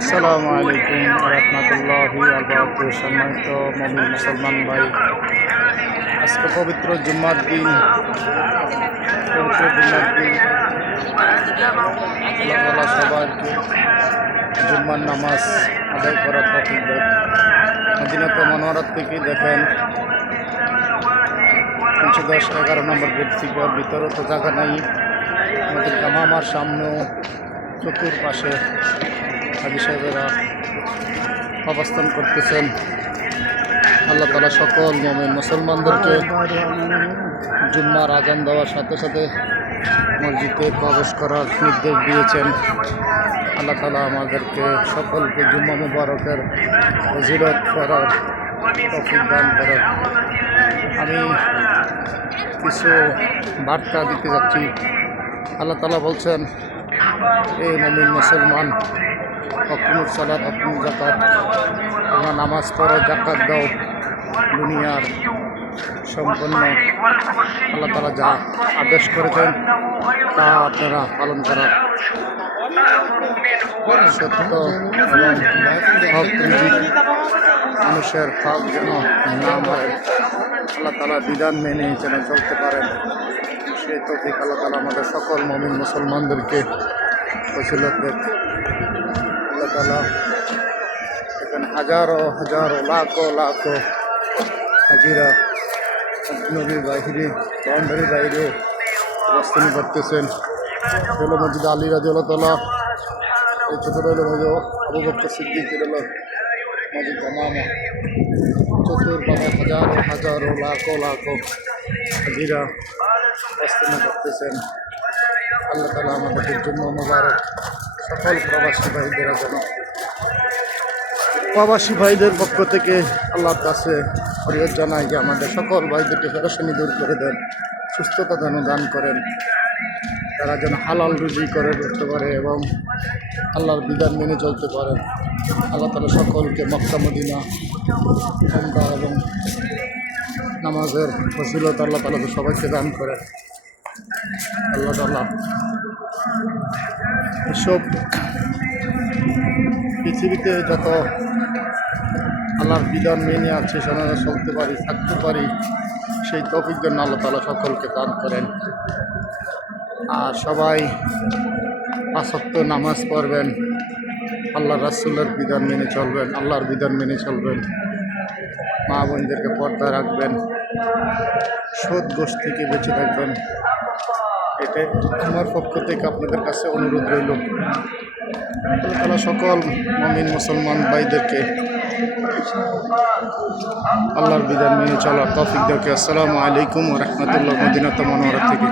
আসসালামু আলাইকুম রহমতুল্লাহি আবরাকাতুহু। সম্মানিত মুমিন মুসলমান ভাই, আজকে পবিত্র জুম্মার দিন। আল্লাহ তাআলা সবাইকে জুম্মার নামাজ আদায় করার তৌফিক দেন। মদিনাতে মনোহরাত থেকে দেখেন 310-11 নম্বর গেট থেকে ভিতরে তো জায়গা নাই। আমাদের জামামার সামনেও চতুর্পাশে হাজী সাহেবেরা অবস্থান করতেছেন। আল্লাহ তাআলা সকল মুমিন মুসলমানদেরকে জুম্মার আজান দেওয়ার সাথে সাথে মসজিদে প্রবেশ করার নির্দেশ দিয়েছেন। আল্লাহ তাআলা আমাদেরকে সকলকে জুম্মা মুবারকের ফজিলত করার তৌফিক দান করেন। আমি কিছু বার্তা দিতে যাচ্ছি। আল্লাহ তাআলা বলছেন, এই মুমিন মুসলমান, অকুমুস সালাত অকুমুস যাকাত, তোমরা নামাজ পড়ো, যাকাত দাও। দুনিয়ার সম্পন্ন আল্লাহ তাআলা যা আদেশ করেছেন তা আপনারা পালন করার সত্য এবং হক মানুষের হক যেন না হয়, আল্লাহ তাআলা বিধান মেনে যেন চলতে পারেন, সেই তৌফিক আল্লাহ তাআলা আমাদের সকল মুমিন মুসলমানদেরকে ফজিলত দেন। আল্লাহ তাআলা এখানে হাজারো হাজারো লাখো লাখো হাজিরা নবীর বাইরে বাউন্ডারির বাইরে অবস্থান করতেছেন। হলো মসজিদ আলী রাদিয়াল্লাহু তাআলা, এই ছোট হলো মসজিদ আবু বকর সিদ্দিক হলো মসজিদ জামামা। চতুর্পাশে হাজারো হাজারো লাখো লাখো হাজিরা অবস্থান করতেছেন। আল্লাহ তাআলা আমাদের জন্য মোবারক সকল প্রবাসী ভাইদের জন্য, প্রবাসী ভাইদের পক্ষ থেকে আল্লাহর কাছে ফরিয়াদ জানাই যে আমাদের সকল ভাইদেরকে পেরেশানি দূর করে দেন, সুস্থতা যেন দান করেন, তারা যেন হালাল রুজি করে করতে পারে এবং আল্লাহর বিধান মেনে চলতে পারেন। আল্লাহ তাআলা সকলকে মক্কা মদিনা উমরা এবং নামাজের ফজিলত আল্লাহ তাআলা সবাইকে দান করেন। আল্লাহ তাআলা এসব পৃথিবীতে যত আল্লাহর বিধান মেনে আছে সেখানে চলতে পারি, থাকতে পারি, সেই তৌফিক জন্য আল্লাহ তাআলা সকলকে দান করেন। আর সবাই 5 ওয়াক্ত নামাজ পড়বেন, আল্লাহ রাসূলের বিধান মেনে চলবেন, আল্লাহর বিধান মেনে চলবেন, মা বোনদেরকে পর্দা রাখবেন, সুদ ঘুষ থেকে বেঁচে থাকবেন। এটাই আমার পক্ষ থেকে আপনাদের কাছে অনুরোধ রইল। আল্লাহ তাআলা সকল মুমিন মুসলমান ভাইদেরকে আল্লাহর বিধান মেনে চলার তৌফিক দেন। আসসালামু আলাইকুম ওয়া রাহমাতুল্লাহ। মদিনাতুল মুনাওয়ারা থেকে।